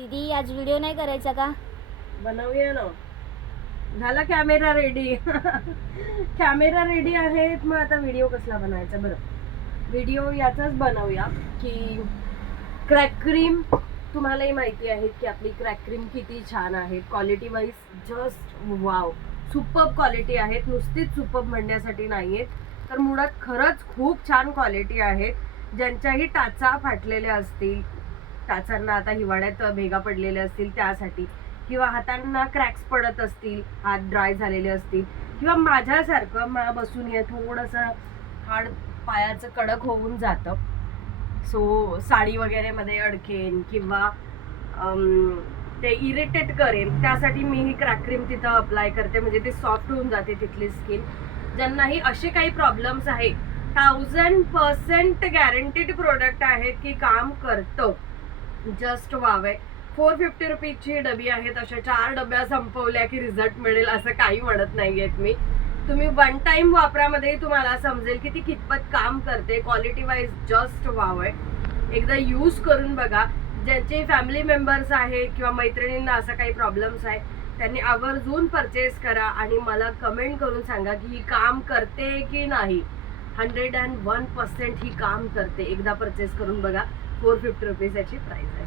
दीदी आज व्हिडिओ नाही करायचा का? बनवूया ना. झाला कॅमेरा रेडी. कॅमेरा रेडी आहेत, मग आता व्हिडिओ कसला बनायचा? बरं, व्हिडिओ याचाच बनवूया की क्रॅक क्रीम. तुम्हालाही माहिती आहे की आपली क्रॅक क्रीम किती छान आहे. Quality wise just wow, superb quality आहेत. नुसतीच सुपर्ब म्हणण्यासाठी नाही आहेत, तर मुळात खरंच खूप छान क्वालिटी आहेत. ज्यांच्याही टाचा फाटलेल्या असतील, टाचांना आता हिवाळ्यात भेगा पडलेल्या असतील त्यासाठी, किंवा हातांना क्रॅक्स पडत असतील, हात ड्राय झालेले असतील, किंवा माझ्यासारखं बसून थोडंसं हाड पायाचं कडक होऊन जातं, सो साडी वगैरे मध्ये अडकेन किंवा ते इरिटेट करेन, त्यासाठी मी ही क्रॅक क्रीम तिथं अप्लाय करते. म्हणजे ते सॉफ्ट होऊन जाते तिथली स्किन. ज्यांनाही असे काही प्रॉब्लेम्स आहेत, 1000% गॅरंटीड प्रोडक्ट आहेत की काम करतं. Just Huawei. 450 रुपीजची डबी आहेत. अशा 4 डब्या संपवल्या की रिझल्ट मिळेल असं काही म्हणत नाहीयेत मी. तुम्ही वन टाइम वापरामध्ये तुम्हाला समजेल की ती कितपत काम करते. क्वालिटी वाईज जस्ट वाव आहे. एकदा यूज करून बघा. ज्यांचे फॅमिली मेंबर्स आहेत किंवा मैत्रिणींना असा काही प्रॉब्लेम्स आहे, त्यांनी आवर्जून परचेस करा आणि मला कमेंट करून सांगा की ही काम करते की नाही. 101% ही काम करते. एकदा परचेस करून बघा. 450 रुपीज याची प्राइस आहे.